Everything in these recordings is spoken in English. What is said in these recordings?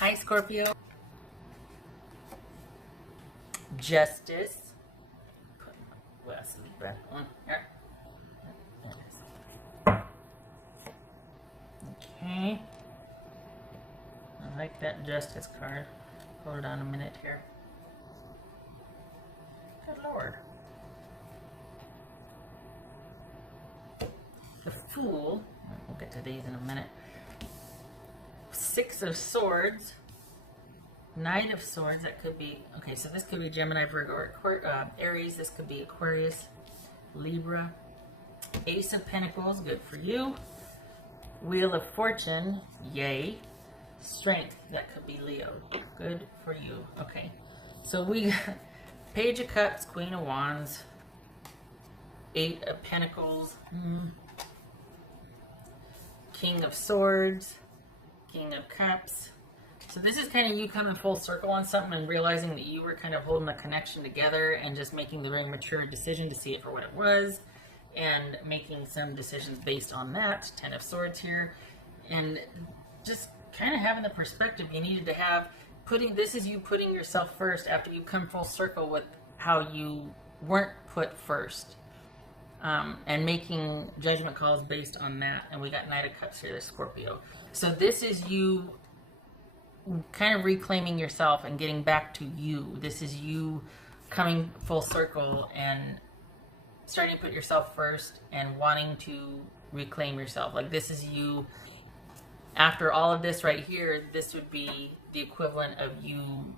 Hi, Scorpio. Justice. What else is that one? Here. Okay. I like that Justice card. Hold on a minute here. Good Lord. The Fool. We'll get to these in a minute. Six of Swords. Knight of Swords. That could be... Okay, so this could be Gemini, Virgo, or Aries. This could be Aquarius, Libra. Ace of Pentacles. Good for you. Wheel of Fortune. Yay. Strength. That could be Leo. Good for you. Okay. So we got Page of Cups, Queen of Wands, Eight of Pentacles, King of Swords, King of Cups. So this is kind of you coming full circle on something and realizing that you were kind of holding a connection together and just making the very mature decision to see it for what it was and making some decisions based on that. 10 of Swords here. And just kind of having the perspective you needed to have. This is you putting yourself first after you come full circle with how you weren't put first. And making judgment calls based on that. And we got Knight of Cups here, the Scorpio. So this is you kind of reclaiming yourself and getting back to you. This is you coming full circle and starting to put yourself first and wanting to reclaim yourself. Like this is you, after all of this right here, this would be the equivalent of you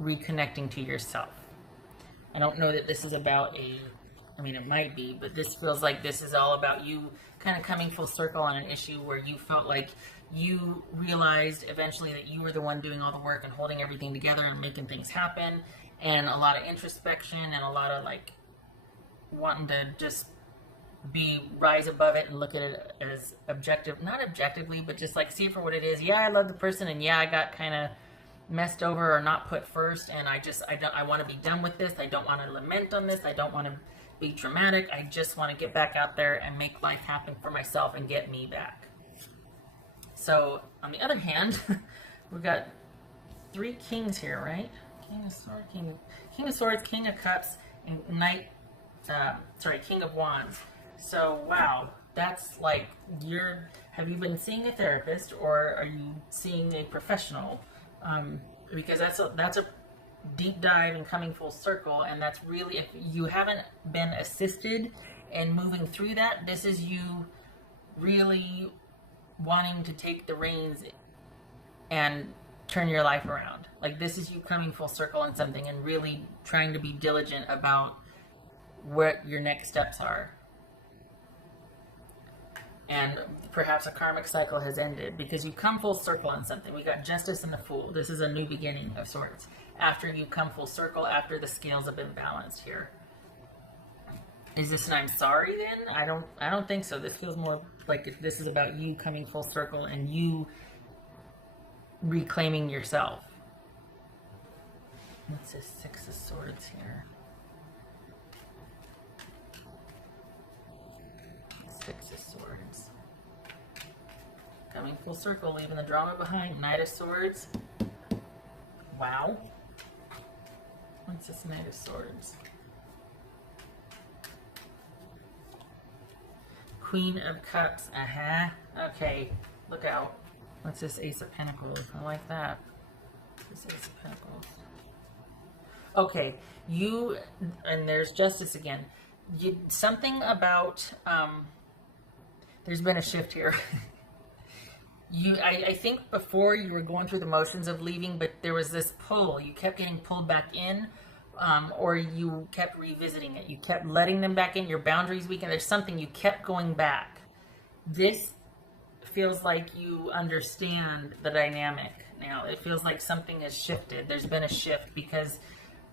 reconnecting to yourself. I don't know that this is about I mean, it might be, but this feels like this is all about you kind of coming full circle on an issue where you felt like you realized eventually that you were the one doing all the work and holding everything together and making things happen, and a lot of introspection and a lot of like wanting to just rise above it and look at it as objective, not objectively, but just like see it for what it is. Yeah, I love the person, and yeah, I got kind of messed over or not put first, and I want to be done with this. I don't want to lament on this. I don't want to be dramatic. I just want to get back out there and make life happen for myself and get me back. So on the other hand, we've got three kings here, right? King of Swords, King of Cups, and King of Wands. So wow, that's like have you been seeing a therapist or are you seeing a professional? Because that's a deep dive and coming full circle, and that's really, if you haven't been assisted in moving through that, this is you really wanting to take the reins and turn your life around. Like this is you coming full circle on something and really trying to be diligent about what your next steps are. And perhaps a karmic cycle has ended because you come full circle on something. We got Justice and the Fool. This is a new beginning of sorts. After you come full circle, after the scales have been balanced here. Is this an I'm sorry then? I don't think so. This feels more like this is about you coming full circle and you reclaiming yourself. What's this 6 of Swords here? 6 of Swords. Coming full circle, leaving the drama behind. Knight of Swords. Wow. What's this Knight of Swords? Queen of Cups. Okay. Look out. What's this Ace of Pentacles? I like that. This Ace of Pentacles. Okay. And there's Justice again. Something about, there's been a shift here. I think before you were going through the motions of leaving, but there was this pull. You kept getting pulled back in, or you kept revisiting it. You kept letting them back in. Your boundaries weakened. There's something you kept going back. This feels like you understand the dynamic now. It feels like something has shifted. There's been a shift because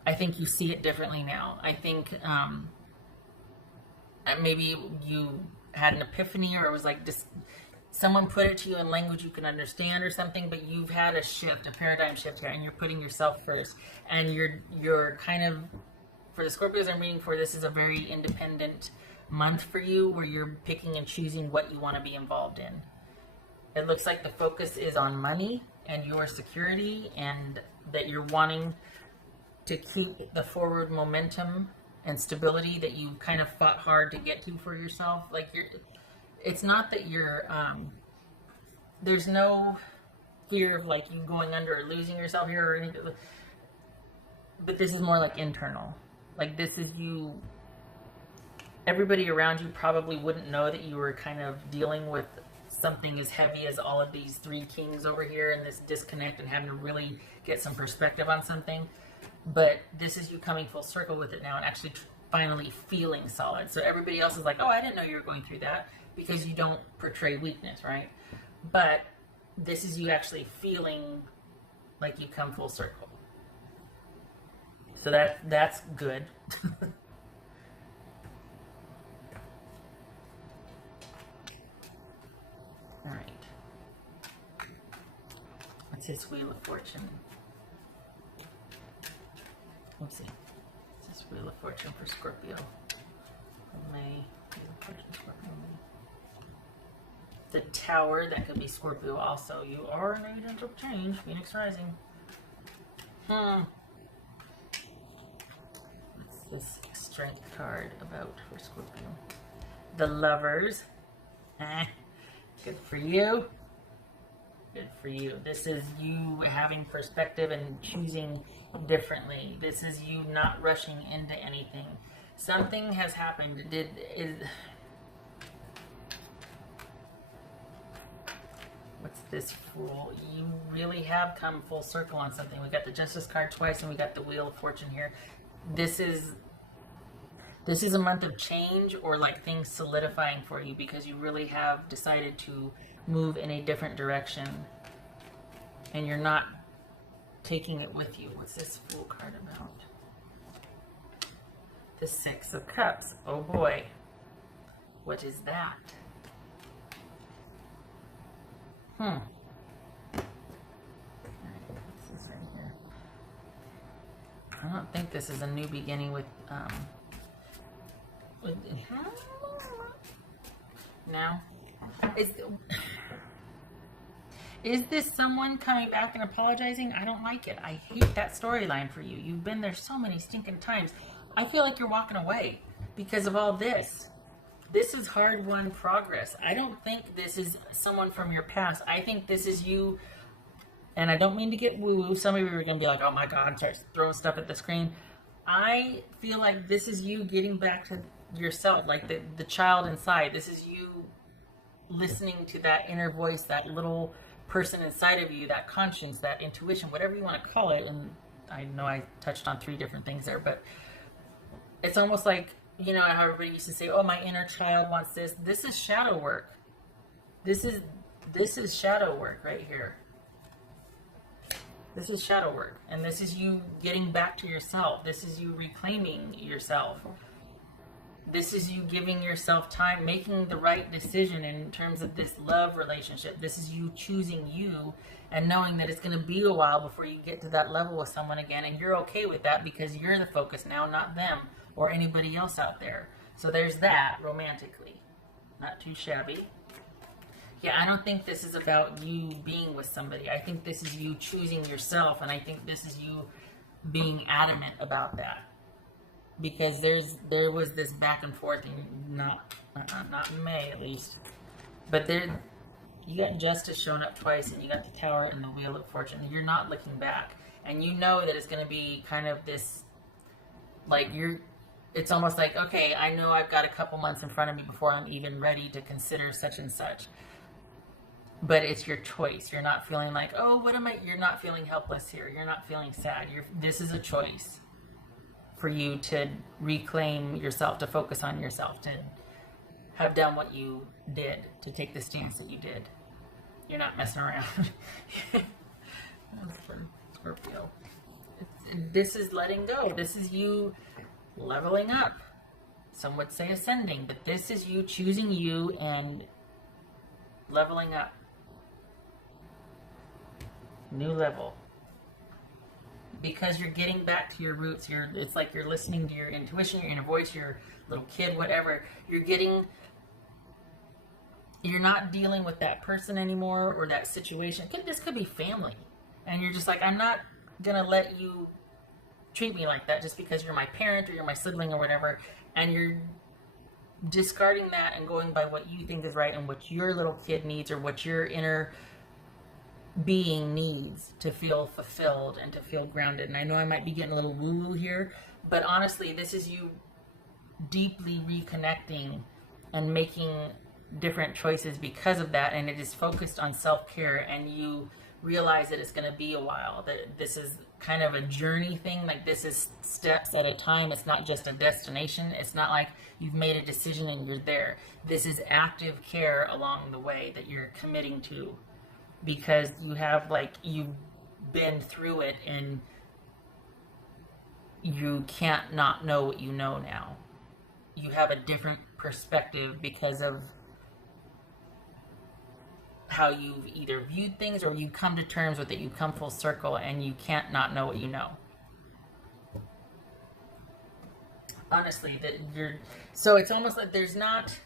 I think you see it differently now. I think maybe you had an epiphany, or it was like just someone put it to you in language you can understand or something, but you've had a shift, a paradigm shift here, and you're putting yourself first. And you're kind of, for the Scorpios I'm reading for, this is a very independent month for you where you're picking and choosing what you want to be involved in. It looks like the focus is on money and your security, and that you're wanting to keep the forward momentum and stability that you kind of fought hard to get to for yourself. Like, it's not that you're, there's no fear of like you going under or losing yourself here or anything, but this is more like internal. Like, this is you, everybody around you probably wouldn't know that you were kind of dealing with something as heavy as all of these 3 kings over here and this disconnect and having to really get some perspective on something. But this is you coming full circle with it now and actually finally feeling solid. So everybody else is like, oh, I didn't know you were going through that, because you don't portray weakness, right? But this is you actually feeling like you come full circle. So that's good. All right. What's his Wheel of Fortune? Let's see. What's this Wheel of Fortune for Scorpio? May. Wheel of Fortune, Scorpio, May. The Tower, that could be Scorpio also. You are an agent of change, Phoenix Rising. What's this Strength card about for Scorpio? The Lovers. Good for you. Good for you. This is you having perspective and choosing differently. This is you not rushing into anything. Something has happened. What's this Fool? You really have come full circle on something. We got the Justice card twice, and we got the Wheel of Fortune here. This is a month of change, or like things solidifying for you, because you really have decided to move in a different direction and you're not taking it with you. What's this Fool card about? The 6 of Cups. Oh boy. What is that? Alright, what's this right here? I don't think this is a new beginning with now. Is this someone coming back and apologizing? I don't like it. I hate that storyline for you. You've been there so many stinking times. I feel like you're walking away because of all this. This is hard-won progress. I don't think this is someone from your past. I think this is you, and I don't mean to get woo-woo. Some of you are going to be like, oh my God, and start throwing stuff at the screen. I feel like this is you getting back to yourself, like the child inside. This is you listening to that inner voice, that little person inside of you, that conscience, that intuition, whatever you want to call it. And I know I touched on 3 different things there, but it's almost like, you know how everybody used to say, oh, my inner child wants this. This is shadow work. This is shadow work right here. This is shadow work. And this is you getting back to yourself. This is you reclaiming yourself. This is you giving yourself time, making the right decision in terms of this love relationship. This is you choosing you and knowing that it's going to be a while before you get to that level with someone again. And you're okay with that because you're the focus now, not them or anybody else out there. So there's that romantically. Not too shabby. Yeah, I don't think this is about you being with somebody. I think this is you choosing yourself, and I think this is you being adamant about that. Because there was this back and forth, and not May at least, but there you got Justice showing up twice, and you got the Tower and the Wheel of Fortune. You're not looking back, and you know that it's going to be kind of this, like it's almost like, okay, I know I've got a couple months in front of me before I'm even ready to consider such and such. But it's your choice. You're not feeling like, oh, you're not feeling helpless here. You're not feeling sad. This is a choice for you to reclaim yourself, to focus on yourself, to have done what you did, to take the stance that you did. You're not messing around. That's for Scorpio. This is letting go. This is you leveling up. Some would say ascending, but this is you choosing you and leveling up. New level. Because you're getting back to your roots. It's like you're listening to your intuition, your inner voice, your little kid, whatever. You're getting you're not dealing with that person anymore or that situation. This could be family. And you're just like, I'm not going to let you treat me like that just because you're my parent or you're my sibling or whatever. And you're discarding that and going by what you think is right and what your little kid needs or what your inner being needs to feel fulfilled and to feel grounded. And I know I might be getting a little woo-woo here, but honestly, this is you deeply reconnecting and making different choices because of that, and it is focused on self-care, and you realize that it's going to be a while, that this is kind of a journey thing, like this is steps at a time. It's not just a destination. It's not like you've made a decision and you're there. This is active care along the way that you're committing to, because you have, like, you've been through it and you can't not know what you know now. You have a different perspective because of how you've either viewed things or you come to terms with it. You come full circle and you can't not know what you know. Honestly, that you're, so it's almost like there's not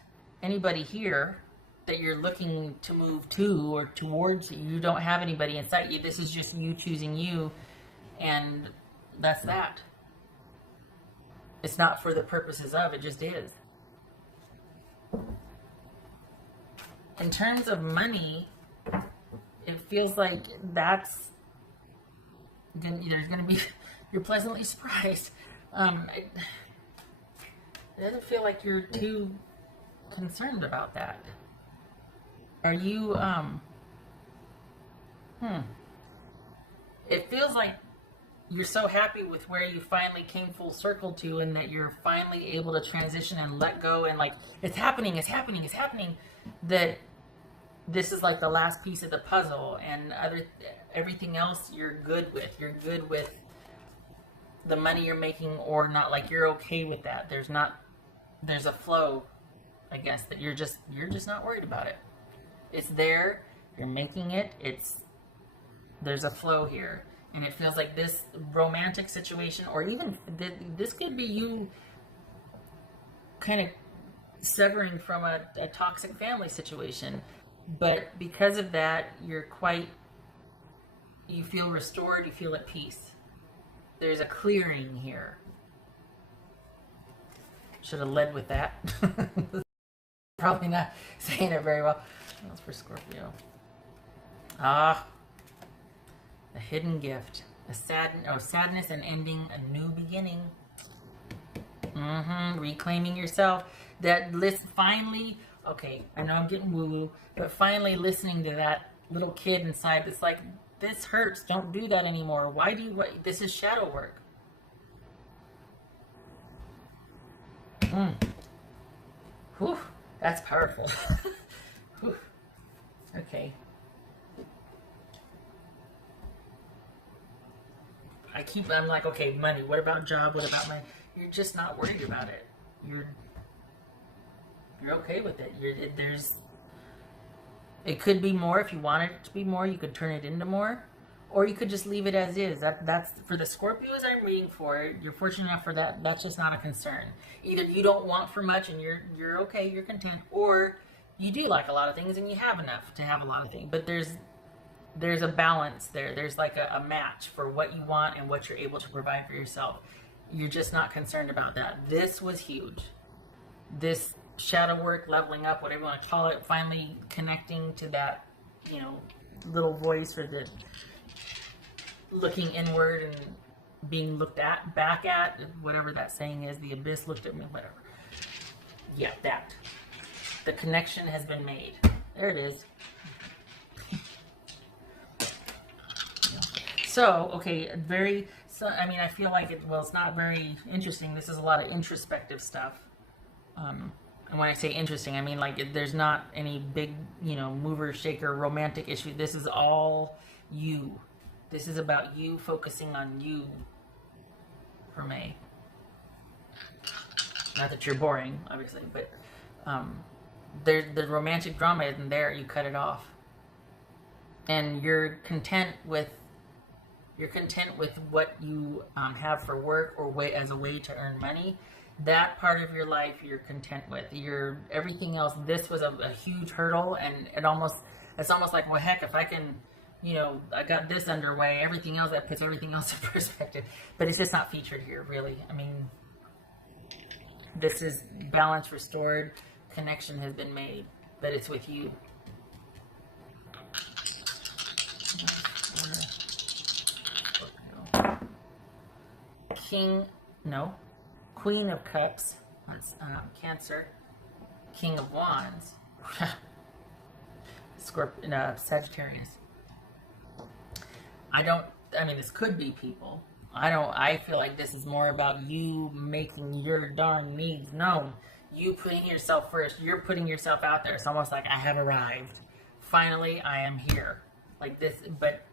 anybody here that you're looking to move to or towards. You don't have anybody inside you. This is just you choosing you, and that's that. It's not for the purposes of, it just is. In terms of money, it feels like that's, there's going to be, you're pleasantly surprised. It doesn't feel like you're too concerned about that. Are you, it feels like you're so happy with where you finally came full circle to, and that you're finally able to transition and let go, and like, it's happening, that this is like the last piece of the puzzle, and everything else you're good with. You're good with the money you're making or not, like you're okay with that. There's a flow, I guess, that you're just not worried about it. It's there, you're making it, there's a flow here. And it feels like this romantic situation, or even this could be you kind of severing from a toxic family situation. But because of that, you feel restored, you feel at peace. There's a clearing here. Should have led with that. Probably not saying it very well. That's for Scorpio. A hidden gift. Sadness and ending a new beginning. Reclaiming yourself. Finally, okay, I know I'm getting woo-woo, but finally listening to that little kid inside that's like, this hurts, don't do that anymore. This is shadow work. Whew, that's powerful. Whew. Okay. I'm like, okay, money, what about job, what about my, you're just not worried about it. You're okay with it. It could be more. If you wanted it to be more, you could turn it into more, or you could just leave it as is. That's for the Scorpios I'm reading for. You're fortunate enough for that. That's just not a concern. Either you don't want for much and you're okay, you're content, or you do like a lot of things and you have enough to have a lot of things. But there's a balance there. There's like a match for what you want and what you're able to provide for yourself. You're just not concerned about that. This was huge. This shadow work, leveling up, whatever you want to call it, finally connecting to that, little voice, or the looking inward and being looked back at, whatever that saying is, the abyss looked at me, whatever. Yeah, that. The connection has been made. There it is. So, okay, I feel like it's not very interesting. This is a lot of introspective stuff. And when I say interesting, I mean like there's not any big, mover, shaker, romantic issue. This is all you. This is about you focusing on you for me. Not that you're boring, obviously, but the romantic drama isn't there. You cut it off. And you're content with what you have for work or as a way to earn money. That part of your life you're content with. Everything else, this was a huge hurdle, and it's almost like, well, heck, if I can, I got this underway, everything else, that puts everything else in perspective. But it's just not featured here, really. I mean, this is balance restored, connection has been made, but it's with you. Queen of Cups, that's Cancer. King of Wands, Scorpio, Sagittarius. I mean, this could be people. I feel like this is more about you making your darn needs known. You putting yourself first. You're putting yourself out there. It's almost like, I have arrived. Finally, I am here. Like this, but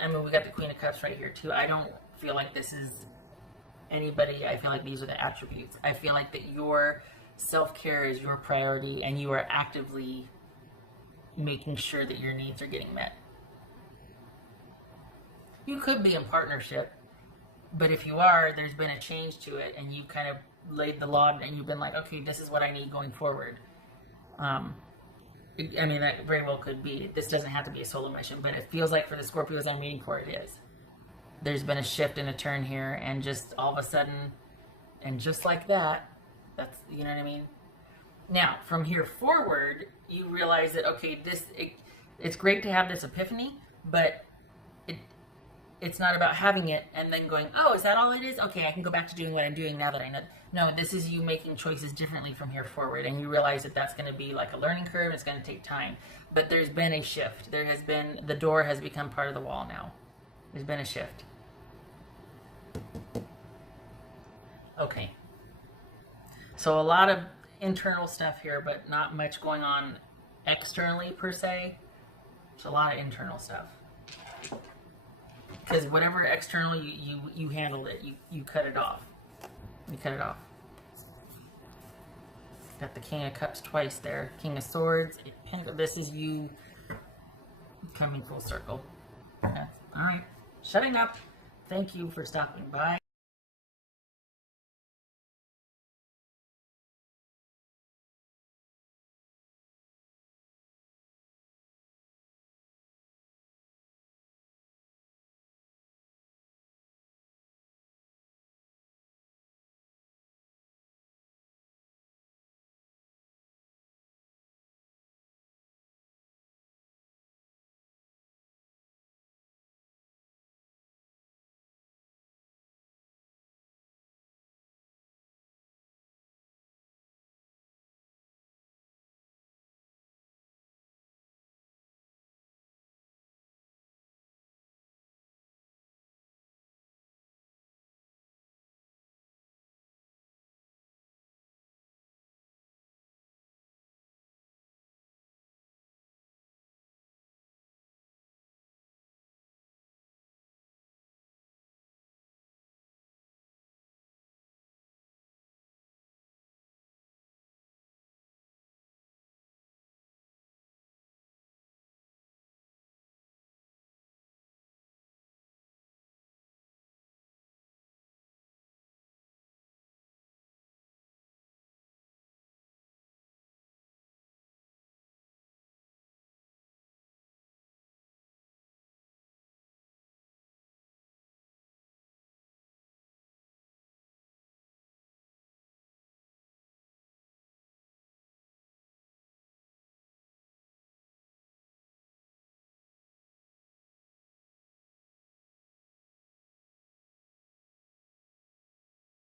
I mean, we got the Queen of Cups right here too. I don't feel like this is anybody. I feel like these are the attributes. I feel like that your self-care is your priority, and you are actively making sure that your needs are getting met. You could be in partnership, but if you are, there's been a change to it, and you kind of laid the law, and you've been like, okay, this is what I need going forward. I mean, that very well could be. This doesn't have to be a solo mission, but it feels like for the Scorpios I'm reading for, it is. There's been a shift and a turn here, and just all of a sudden, and just like that, that's, you know what I mean? Now, from here forward, you realize that, okay, it's great to have this epiphany, but it's not about having it and then going, oh, is that all it is? Okay, I can go back to doing what I'm doing now that I know. No, this is you making choices differently from here forward, and you realize that that's going to be like a learning curve. It's going to take time, but there's been a shift. The door has become part of the wall now. There's been a shift. Okay. So a lot of internal stuff here, but not much going on externally per se. It's a lot of internal stuff. Because whatever external you handled it, you cut it off. You cut it off. Got the King of Cups twice there. King of Swords. This is you coming full circle. Okay. All right. Shutting up. Thank you for stopping by.